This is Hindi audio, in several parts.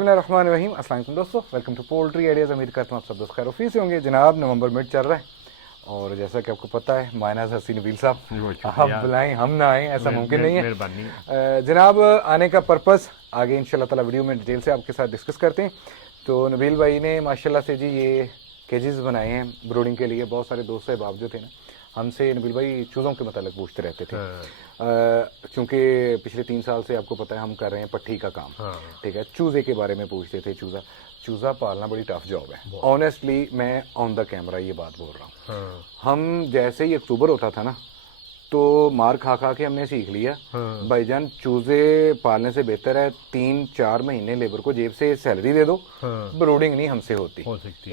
बिस्मिल्लाहिर्रहमानिर्रहीम। अस्सलाम वालेकुम दोस्तों, वेलकम टू पोल्ट्री आइडियाज़। उम्मीद करता हूँ आप सब दोस्त खैर से होंगे। जनाब नवंबर मिड चल रहा है और जैसा कि आपको पता है मायनाज हसी नबील साहब आप बुलाएं हम ना आएँ ऐसा मुमकिन नहीं है। जनाब आने का पर्पज़ आगे इंशाल्लाह ताला वीडियो में डिटेल से आपके साथ डिस्कस करते हैं। तो नबील भाई ने माशाल्लाह से जी ये केजेस बनाए हैं ब्रूडिंग के लिए। बहुत सारे दोस्त अहबाब जो थे ना हमसे नबील भाई चूज़ों के मतलब पूछते रहते थे, क्योंकि पिछले 3 साल से आपको पता है हम कर रहे हैं पट्टी का काम। ठीक है, चूज़े के बारे में पूछते थे। चूज़ा पालना बड़ी टफ जॉब है। ऑनेस्टली मैं ऑन द कैमरा ये बात बोल रहा हूँ। हम जैसे ही अक्टूबर होता था ना तो मार खा खा के हमने सीख लिया भाईजान चूज़े पालने से बेहतर है 3-4 महीने लेबर को जेब से सैलरी दे दो, ब्रूडिंग नहीं हमसे होती।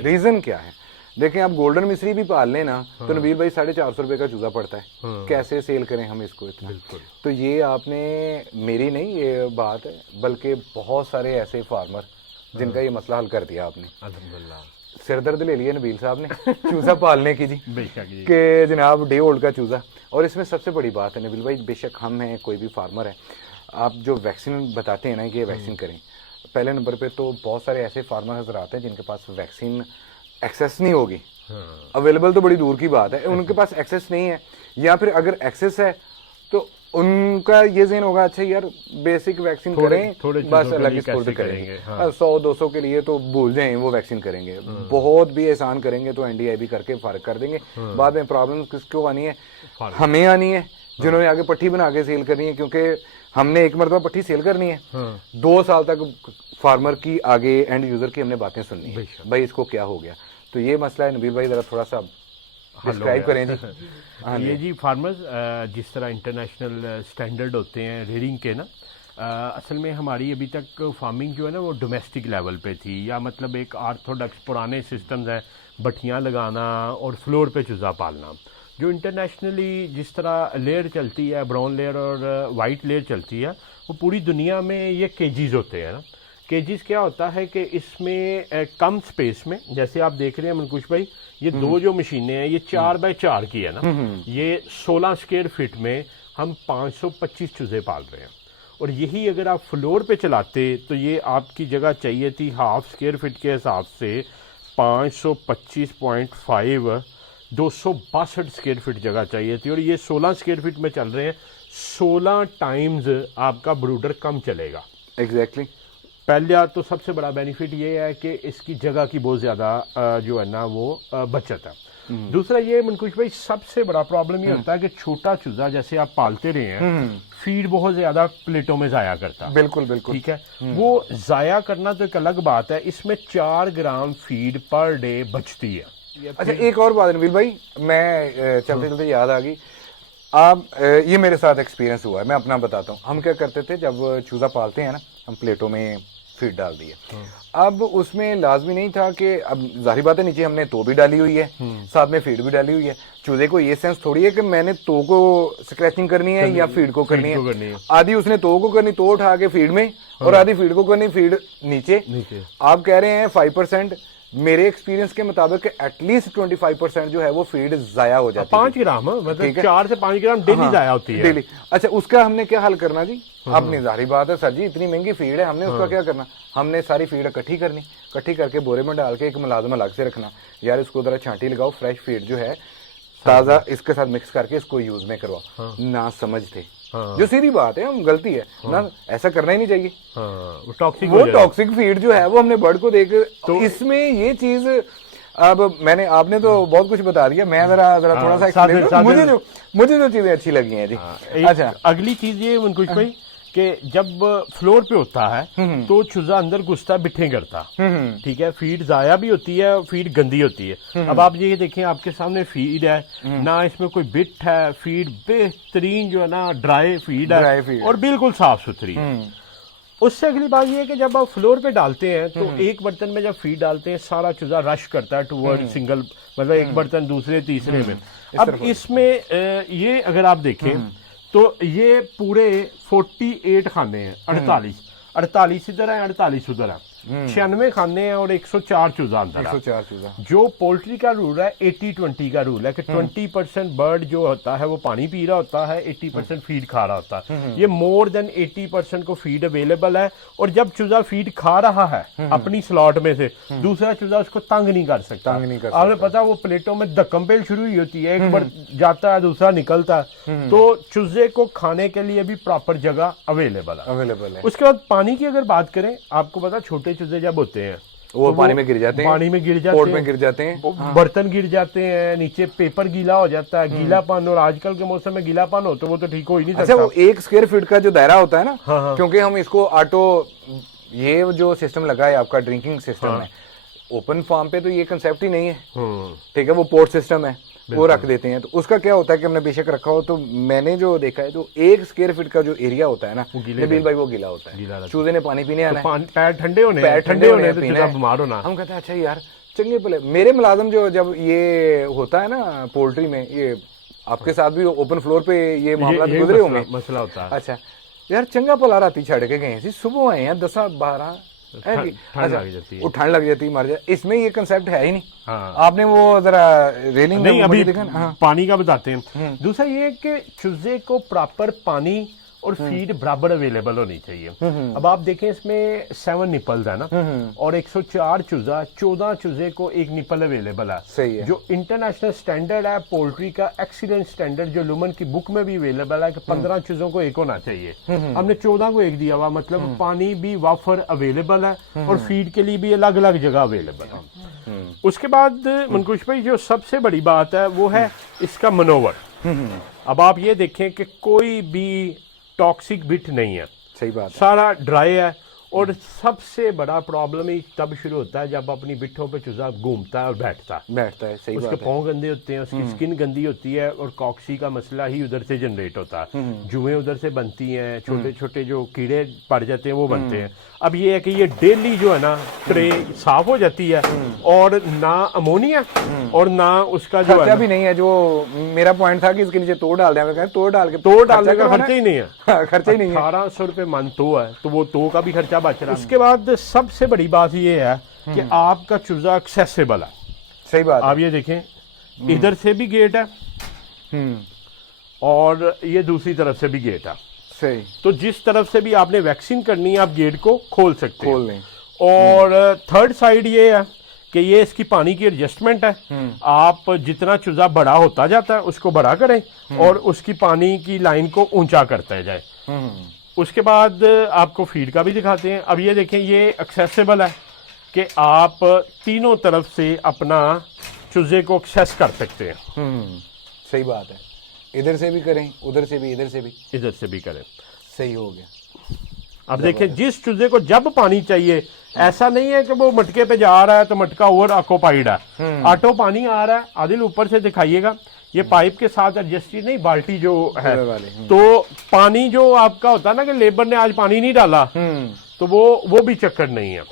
रीज़न क्या है? देखें, आप गोल्डन मिस्री भी पाल लें ना तो नबील भाई 450 रुपए का चूजा पड़ता है। कैसे सेल करें हम इसको इतना? तो ये आपने मेरी नहीं ये बात है, बल्कि बहुत सारे ऐसे फार्मर जिनका ये मसला हल कर दिया आपने। अल्हम्दुलिल्लाह सिरदर्द ले लिया नबील साहब ने चूजा पालने की जी कि जनाब डे ओल्ड का चूजा। और इसमें सबसे बड़ी बात है नबील भाई, बेशक हम हैं कोई भी फार्मर है, आप जो वैक्सीन बताते हैं ना कि वैक्सीन करें, पहले नंबर पे तो बहुत सारे ऐसे फार्मर नजर आते हैं जिनके पास वैक्सीन एक्सेस नहीं होगी। अवेलेबल तो बड़ी दूर की बात है, उनके पास एक्सेस नहीं है, या फिर अगर एक्सेस है तो उनका ये ज़हन होगा अच्छा यार बेसिक वैक्सीन करें बस अलग ही स्पोर्ट करेंगे। 100-200 के लिए तो भूल जाएं वो वैक्सीन करेंगे। बहुत भी एहसान करेंगे तो NDIB करके फारग कर देंगे। बाद में प्रॉब्लम किसको आनी है? हमें आनी है जिन्होंने आगे पट्टी बना के सेल करनी है, क्योंकि हमने एक मरतबा पट्टी सेल करनी है, 2 साल तक फार्मर की आगे एंड यूजर की हमने बातें सुननी है भाई इसको क्या हो गया। तो ये मसला है नबील भाई, जरा थोड़ा सा डिस्क्राइब करें जी। ये जी फार्मर्स जिस तरह इंटरनेशनल स्टैंडर्ड होते हैं रेयरिंग के ना, असल में हमारी अभी तक फार्मिंग जो है ना वो डोमेस्टिक लेवल पे थी, या मतलब एक आर्थोडॉक्स पुराने सिस्टम्स हैं, भट्टियाँ लगाना और फ्लोर पे चूज़ा पालना। जो इंटरनेशनली जिस तरह लेयर चलती है, ब्राउन लेयर और वाइट लेयर चलती है, वो पूरी दुनिया में ये केजीज होते हैं ना। केजीज क्या होता है कि इसमें कम स्पेस में, जैसे आप देख रहे हैं मनकुश भाई, ये 2 जो मशीनें हैं ये 4x4 की है ना, ये 16 स्क्वायर फीट में हम 525 चूज़े पाल रहे हैं। और यही अगर आप फ्लोर पे चलाते तो ये आपकी जगह चाहिए थी हाफ स्क्वायर फीट के हिसाब से 525.5 262 स्क्वायर फीट जगह चाहिए थी, और ये 16 स्क्वायर फीट में चल रहे हैं। 16 टाइम्स आपका ब्रूडर कम चलेगा। एग्जैक्टली पहला तो सबसे बड़ा बेनिफिट ये है कि इसकी जगह की बहुत ज़्यादा जो है ना वो बचत है। दूसरा ये मनकुश भाई सबसे बड़ा प्रॉब्लम ये होता है कि छोटा चूजा जैसे आप पालते रहे हैं, फीड बहुत ज़्यादा प्लेटों में ज़ाया करता है। बिल्कुल बिल्कुल ठीक है, वो ज़ाया करना तो एक अलग बात है, इसमें 4 ग्राम फीड पर डे बचती है। अच्छा एक और बात नबील भाई, मैं चलते चलते याद आ गई, आप ये मेरे साथ एक्सपीरियंस हुआ है, मैं अपना बताता हूँ। हम क्या करते थे जब चूज़ा पालते हैं ना, हम प्लेटों में फीड डाल दिए। अब उसमें लाजमी नहीं था कि अब जाहिर बात है नीचे हमने तो भी डाली हुई है, साथ में फीड भी डाली हुई है। चूजे को ये सेंस थोड़ी है कि मैंने तो को स्क्रैचिंग करनी है या फीड को करनी है। आधी उसने तो को करनी, तो उठा के फीड में, और आधी फीड को करनी, फीड नीचे। आप कह रहे हैं 5%, मेरे एक्सपीरियंस के मुताबिक एटलीस्ट 25% जो है वो फीड जाया हो जाती है। 5 ग्राम मतलब 4 से 5 ग्राम डेली जाया होती है डेली। अच्छा उसका हमने क्या हल करना जी? अपनी जाहिर बात है सर जी, इतनी महंगी फीड है, हमने उसका क्या करना? हमने सारी फीड इकट्ठी करनी, इकट्ठी करके बोरे में डाल के एक मुलाजिम अलग से रखना, यार इसको जरा छांटी लगाओ, फ्रेश फीड जो है ताज़ा इसके साथ मिक्स करके इसको यूज में करवाओ। ना समझ थे, जो सीधी बात है, हम गलती है ना, ऐसा करना ही नहीं चाहिए। वो टॉक्सिक फीड जो है वो हमने बर्ड को देकर तो इसमें ये चीज, अब आपने तो बहुत कुछ बता दिया, मैं जरा थोड़ा सा एक्सप्लेन, मुझे जो चीजें अच्छी लगी हैं जी। अच्छा अगली चीज ये मनकुश भाई कि जब फ्लोर पे होता है तो चूजा अंदर घुसता बिठे करता, ठीक है, फीड जाया भी होती है, फीड गंदी होती है। अब आप ये देखें आपके सामने फीड है ना, इसमें कोई बिट है, फीड बेहतरीन जो है ना ड्राई फीड है और बिल्कुल साफ सुथरी है। उससे अगली बात ये है कि जब आप फ्लोर पे डालते हैं तो एक बर्तन में जब फीड डालते हैं सारा चूजा रश करता है टूवर्ड सिंगल, मतलब एक बर्तन दूसरे तीसरे में। अब इसमें ये अगर आप देखें तो ये पूरे 48 खाने हैं, 48 इधर है, 48 उधर है। 96 खाने हैं और 104 चूजा अंदर है। 104 चूजा। जो पोल्ट्री का रूल है 80-20 का रूल है कि 20% बर्ड जो होता है वो पानी पी रहा होता है, 80% फीड खा रहा होता है। ये मोर देन 80% को फीड अवेलेबल है, और जब चूजा फीड खा रहा है अपनी स्लॉट में से, दूसरा चूजा उसको तंग नहीं कर सकता। आपने पता वो प्लेटों में धक्कम-पेल शुरू ही होती है, एक बार जाता है दूसरा निकलता है, तो चूजे को खाने के लिए भी प्रॉपर जगह अवेलेबल है। उसके बाद पानी की अगर बात करें, आपको पता छोटे चूजे जब होते हैं वो पानी में गिर जाते हैं, पानी में गिर जाते पोर्ट हैं, में गिर जाते हैं, बर्तन गिर जाते हैं, नीचे पेपर गीला हो जाता है, गीलापन, और आजकल के मौसम में गीलापन हो तो वो तो ठीक हो ही नहीं सकता। अच्छा, वो 1 स्क्वायर फीट का जो दायरा होता है ना, हाँ। क्योंकि हम इसको ऑटो, ये जो सिस्टम लगा है आपका ड्रिंकिंग सिस्टम है, ओपन फार्म पे तो ये कंसेप्ट ही नहीं है, ठीक है, वो पोर्ट सिस्टम है, वो रख देते हैं। तो उसका क्या होता है कि हमने बेशक रखा हो, तो मैंने जो देखा है, तो 1 स्क्वायर फीट का जो एरिया होता है ना नबील भाई, वो गीला होता है। चूजे ने पानी पीने आना है, पैर ठंडे होने तो चूजा बीमार होना। हम कहते हैं अच्छा यार चंगे भले। मेरे मुलाजिम जो जब ये होता है ना पोल्ट्री में, ये आपके साथ भी ओपन फ्लोर पे ये मामला गुजरे होंगे, मसला होता है। अच्छा यार, चंगा भला राती छड़ के गए सी, सुबह आए हैं 10-12, ठंड लग जाती है, वो ठंड लग जाती है, मर जाए। इसमें ये कंसेप्ट है ही नहीं। हाँ। आपने वो जरा रेलिंग नहीं, अभी हाँ। पानी का बताते हैं। दूसरा ये कि चूजे को प्रॉपर पानी और फीड बराबर अवेलेबल होनी चाहिए। अब आप देखें इसमें 7 निपल्स है ना, और 104 चूजा, 14 चूजे को एक निपल अवेलेबल है। सही है। जो इंटरनेशनल स्टैंडर्ड है पोल्ट्री का, एक्सीलेंट स्टैंडर्ड, जो लुमन की बुक में भी अवेलेबल है कि 15 चूजों को एक होना चाहिए। हमने 14 को एक दिया हुआ, मतलब पानी भी वाफर अवेलेबल है और फीड के लिए भी अलग अलग जगह अवेलेबल है। उसके बाद मनकुश भाई, जो सबसे बड़ी बात है वो है इसका मनोवर। अब आप ये देखें कि कोई भी टॉक्सिक बिट नहीं है, सही बात है, सारा ड्राई है। और सबसे बड़ा प्रॉब्लम ही तब शुरू होता है जब अपनी बिट्ठों पे चूजा घूमता है और बैठता है। सही उसके बात है। पाँव गंदे होते हैं, उसकी स्किन गंदी होती है, और कॉक्सी का मसला ही उधर से जनरेट होता है। जुएं उधर से बनती हैं, छोटे छोटे जो कीड़े पड़ जाते हैं वो बनते हैं। अब ये है कि ये डेली जो है ना ट्रे साफ हो जाती है, और ना अमोनिया और ना उसका जो खर्चा भी नहीं है। जो मेरा पॉइंट था कि इसके नीचे तोड़ डाल दें, तोड़ डालने का खर्चा ही नहीं है, खर्चा ही नहीं है। 1800 रुपये मन तो है, तो वो तो का भी खर्चा बच रहा है। उसके बाद सबसे बड़ी बात ये है कि आपका चूजा एक्सेसिबल है। सही बात है। आप ये देखें, इधर से भी गेट है और ये दूसरी तरफ से भी गेट है। सही। तो जिस तरफ से भी आपने वैक्सीन करनी है, आप गेट को खोल सकते खोल लें। और थर्ड साइड ये है कि ये इसकी पानी की एडजस्टमेंट है। आप जितना चूजा बड़ा होता जाता है उसको बड़ा करें और उसकी पानी की लाइन को ऊंचा करते जाए। उसके बाद आपको फीड का भी दिखाते हैं। अब ये देखें, ये एक्सेसिबल है कि आप तीनों तरफ से अपना चूजे को एक्सेस कर सकते हैं। सही बात है। इधर से भी करें, उधर से भी, इधर से भी करें। सही हो गया। अब देखें, जिस चूजे को जब पानी चाहिए, ऐसा नहीं है कि वो मटके पे जा रहा है तो मटका ओवर ऑक्यूपाइड है, ऑटो पानी आ रहा है। आदिल ऊपर से दिखाइएगा, ये पाइप के साथ एडजस्टेड नहीं, बाल्टी जो है, तो पानी जो आपका होता है ना कि लेबर ने आज पानी नहीं डाला, तो वो भी चक्कर नहीं है।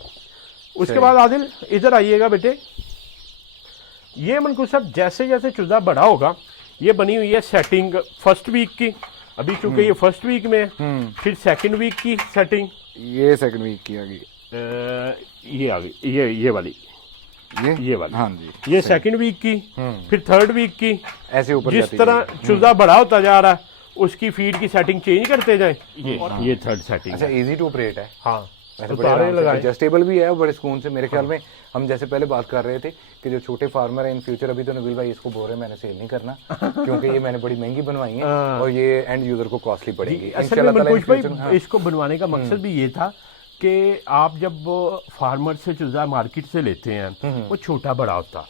उसके बाद आदिल इधर आइएगा बेटे, ये मनकुश साहब जैसे जैसे चूजा बड़ा होगा, ये बनी हुई है सेटिंग फर्स्ट वीक की। अभी चूंकि ये फर्स्ट वीक में है, फिर सेकंड वीक की सेटिंग, ये सेकंड वीक की आ गई, ये आ गई, ये वाली, ये वाली, हाँ जी, ये सेकंड वीक की, फिर थर्ड वीक की, ऐसे ऊपर जिस तरह चूजा बड़ा होता जा रहा है उसकी फीड की सेटिंग चेंज करते जाए। ये थर्ड सेटिंग। अच्छा, इजी टू ऑपरेट है। हाँ, एडजस्टेबल भी है, बड़े सुकून से। मेरे ख्याल में हम जैसे पहले बात कर रहे थे कि जो छोटे फार्मर है इन फ्यूचर, अभी तो नबील भाई इसको बोल रहे हैं मैंने सेल नहीं करना क्योंकि ये मैंने बड़ी महंगी बनवाई है और ये एंड यूजर को कॉस्टली पड़ेगी। इसको बनवाने का मकसद भी ये था कि आप जब फार्मर से चूजा मार्केट से लेते हैं, वो छोटा बड़ा होता,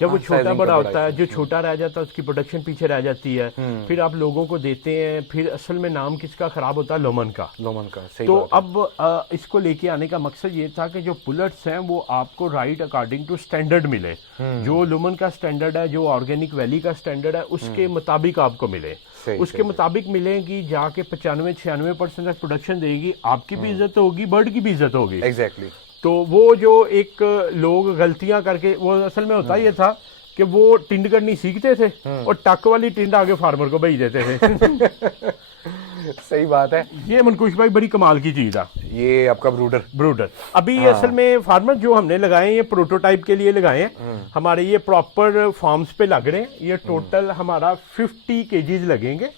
जब वो छोटा बड़ा होता है, जो छोटा रह जाता है उसकी प्रोडक्शन पीछे रह जाती है, फिर आप लोगों को देते हैं, फिर असल में नाम किसका खराब होता है, लोमन का। सही तो बात है। अब इसको लेके आने का मकसद ये था कि जो पुलेट्स हैं वो आपको राइट अकॉर्डिंग टू स्टैंडर्ड मिले, जो लोमन का स्टैंडर्ड है, जो ऑर्गेनिक वैली का स्टैंडर्ड है, उसके मुताबिक आपको मिले, उसके मुताबिक मिलेगी, जाके 95-96% तक प्रोडक्शन देगी, आपकी भी इज्जत होगी, बर्ड की भी इज्जत होगी। एग्जैक्टली। तो वो जो एक लोग गलतियां करके, वो असल में होता ये था कि वो टिंड करनी सीखते थे और टक वाली टिंड आगे फार्मर को भेज देते थे। सही बात है। ये मनकुश भाई बड़ी कमाल की चीज़ है, ये आपका ब्रूडर अभी असल में फार्मर जो हमने लगाए हैं ये प्रोटोटाइप के लिए लगाए हैं, हमारे ये प्रॉपर फार्म्स पे लग रहे हैं। ये टोटल हमारा 50 केजीज लगेंगे,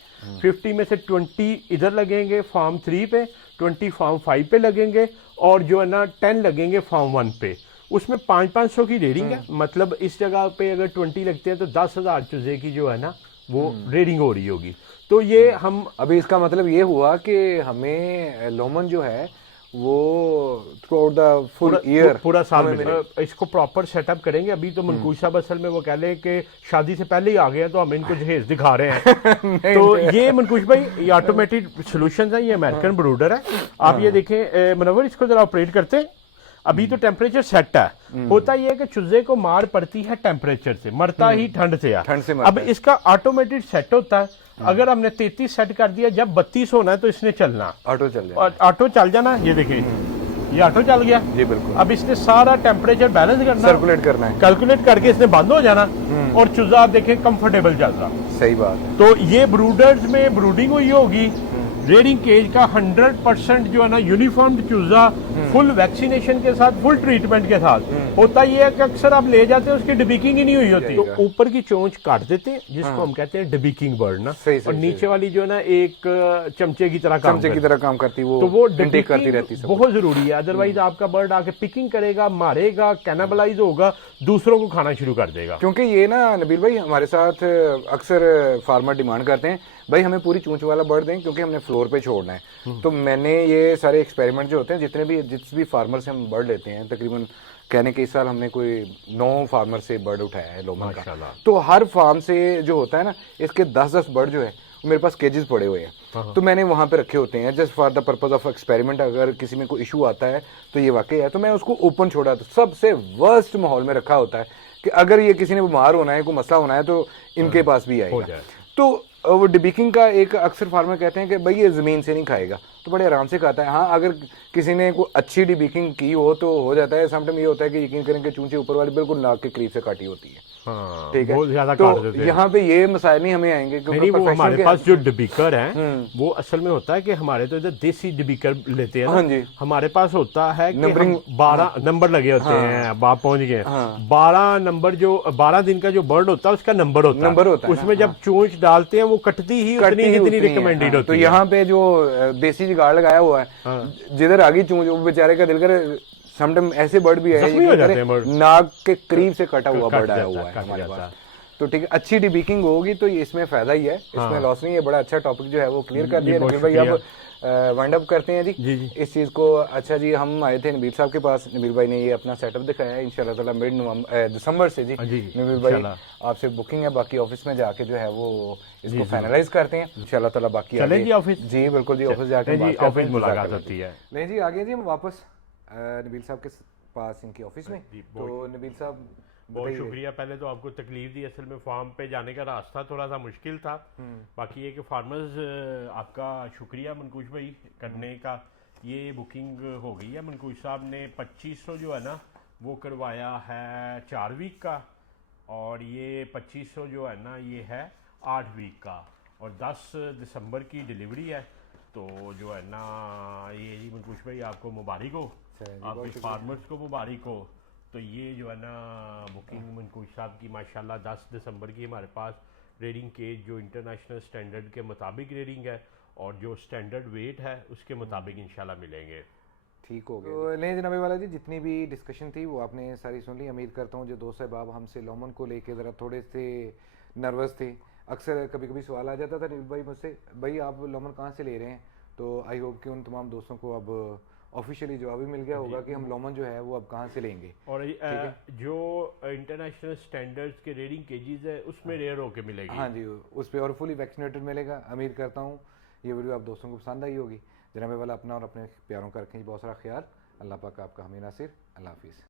50 में से 20 इधर लगेंगे फार्म 3 पे, 20 फार्म 5 पे लगेंगे, और जो है ना 10 लगेंगे फार्म 1 पे। उसमें 500 की रेडिंग है, मतलब इस जगह पे अगर 20 लगते हैं तो 10,000 चूजे की जो है ना वो रेडिंग हो रही होगी। तो ये हम अभी इसका मतलब ये हुआ कि हमें लोमन जो है वो through out the full year पूरा साल में इसको प्रॉपर सेटअप करेंगे। अभी तो मनकूश साहब असल में वो कह लें कि शादी से पहले ही आ गए हैं, तो हम इनको जहेज दिखा रहे हैं। तो ये मनकूश भाई ये ऑटोमेटिक सॉल्यूशंस है, ये अमेरिकन ब्रूडर है। आप ये देखें मनवर, इसको जरा ऑपरेट करते हैं। अभी तो टेम्परेचर सेट है, होता ये है कि चूजे को मार पड़ती है टेम्परेचर से, मरता ही ठंड से है। अब इसका ऑटोमेटिक सेट होता है, अगर हमने 33 सेट कर दिया, जब 32 होना है तो इसने चलना, ऑटो चल जाना। ये देखिए ये ऑटो चल गया जी, बिल्कुल। अब इसने सारा टेम्परेचर बैलेंस करना, सर्कुलेट करना है, कैलकुलेट करके इसने बंद हो जाना, और चूजा आप देखें कंफर्टेबल चल रहा। सही बात है। तो ये ब्रूडर्स में ब्रूडिंग हुई होगी, रेडिंग केज का 100% जो है ना यूनिफॉर्म चूजा, फुल वैक्सीनेशन के साथ, फुल ट्रीटमेंट के साथ। होता ये है कि अक्सर आप ले जाते हैं उसकी डिबिकिंग ही नहीं हुई होती, तो ऊपर की चोंच काट देते हैं, जिसको हम कहते हैं डिबिकिंग बर्ड ना, और नीचे वाली जो है ना एक चमचे की तरह काम करती, वो तो वो इंटेक करती रहती है, बहुत जरूरी है। अदरवाइज आपका बर्ड आके पिकिंग करेगा, मारेगा, कैनाबलाइज होगा, दूसरों को खाना शुरू कर देगा। क्योंकि ये ना नबील भाई हमारे साथ अक्सर फार्मर डिमांड करते हैं, भाई हमें पूरी चूंच वाला बर्ड दें क्योंकि हमने फ्लोर पे छोड़ना है। तो मैंने ये सारे एक्सपेरिमेंट जो होते हैं, जिस भी फार्मर से हम बर्ड लेते हैं, तकरीबन कहने के इस साल हमने कोई 9 फार्मर से बर्ड उठाया है लोमन का। तो हर फार्म से जो होता है ना, इसके 10-10 बर्ड जो है मेरे पास केजेस पड़े हुए हैं, तो मैंने वहां पे रखे होते हैं just for the purpose of experiment. अगर किसी में कोई इशू आता है तो ये वाकई है, तो मैं उसको ओपन छोड़ा, तो सबसे वर्स्ट माहौल में रखा होता है कि अगर ये किसी ने बीमार होना है, कोई मसला होना है, तो इनके पास भी आएगा। तो वो डिबिकिंग का एक अक्सर फार्मर कहते हैं कि भाई ये ज़मीन से नहीं खाएगा, तो बड़े आराम से खाता है। हाँ, अगर किसी ने कोई अच्छी डिबिकिंग की हो तो हो जाता है। समटाइम ये होता है कि यकीन करें कि चूंचे ऊपर वाली बिल्कुल नाक के करीब से काटी होती है। हाँ, ठीक है, बहुत ज्यादा तो काट देते हैं। यहाँ पे ये मसाइल नहीं हमें आएंगे, क्योंकि वो हमारे पास जो डिबिकर है वो असल में होता है कि हमारे तो इधर देसी डिबिकर लेते हैं ना। हाँ जी। हमारे पास होता है कि 12 नंबर लगे होते हैं, आप पहुंच गए। 12 नंबर, जो 12 दिन का जो बर्ड होता है उसका नंबर होता है, उसमें जब चोंच डालते हैं वो कटती ही उतनी जितनी रिकमेंडेड होती है। तो यहाँ पे जो देसी जुगाड़ लगाया हुआ है, जिधर आगे चोंच, वो बेचारे का दिल करे, समटाइम ऐसे बर्ड भी है नाक के करीब से कटा हुआ बर्ड आया हुआ है हमारे पास। तो ठीक है, अच्छी डिबिकिंग होगी तो इसमें फायदा ही है, इसमें लॉस नहीं है। बड़ा अच्छा टॉपिक जो है वो क्लियर कर दिया नबील भाई। अब वाइंड अप करते हैं जी इस चीज़ को। अच्छा जी, हम आए थे नबील साहब के पास, नबील भाई ने ये अपना सेटअप दिखाया है। इंशाल्लाह ताला मिड दिसंबर से जी नबील भाई आपसे बुकिंग है, बाकी ऑफिस में जाके जो है वो इसको फाइनलाइज करते हैं इंशाल्लाह ताला। बाकी ऑफिस जी बिल्कुल जी, ऑफिस जाके ऑफिस मुलाकात होती है। नहीं जी, आगे जी हम वापस नबील साहब के पास इनकी ऑफिस में। तो नबील साहब बहुत शुक्रिया, पहले तो आपको तकलीफ दी, असल में फार्म पे जाने का रास्ता थोड़ा सा मुश्किल था। बाकी ये कि फार्मर्स आपका शुक्रिया मनकूश भाई करने का। ये बुकिंग हो गई है, मनकूश साहब ने 2500 जो है ना वो करवाया है 4 वीक का, और ये 2500 जो है ना ये है 8 वीक का, और 10 दिसंबर की डिलीवरी है। तो जो है ना ये जी मनकूश भाई आपको मुबारक हो, आपके फार्मर्स को मुबारक हो। तो ये जो है ना बुकिंग मनकूश साहब की माशाल्लाह 10 दिसंबर की हमारे पास रेडिंग केज जो इंटरनेशनल स्टैंडर्ड के मुताबिक रेडिंग है, और जो स्टैंडर्ड वेट है उसके मुताबिक इंशाल्लाह मिलेंगे। ठीक हो गया। तो नहीं जनाबे वाला जी, जितनी भी डिस्कशन थी वो आपने सारी सुन ली। उम्मीद करता हूँ जो दोस्त साहब हमसे लोमन को लेके ज़रा थोड़े से नर्वस थे, अक्सर कभी कभी सवाल आ जाता था नबील भाई मुझसे, भाई आप लोमन कहाँ से ले रहे हैं, तो आई होप कि उन तमाम दोस्तों को अब ऑफिशियली जवाब भी मिल गया होगा कि हम लोमन जो है वो अब कहाँ से लेंगे। और जो इंटरनेशनल स्टैंडर्ड्स के रेडिंग केजीज है उसमें रेयर होके मिलेगी। हाँ जी, उस पर और फुली वैक्सीनेटेड मिलेगा। उम्मीद करता हूँ ये वीडियो आप दोस्तों को पसंद आई होगी। जनाबे वाला अपना और अपने प्यारों का रखें बहुत सारा ख्याल। अल्लाह पाक आपका हमें नासिर। अल्लाह हाफिज़।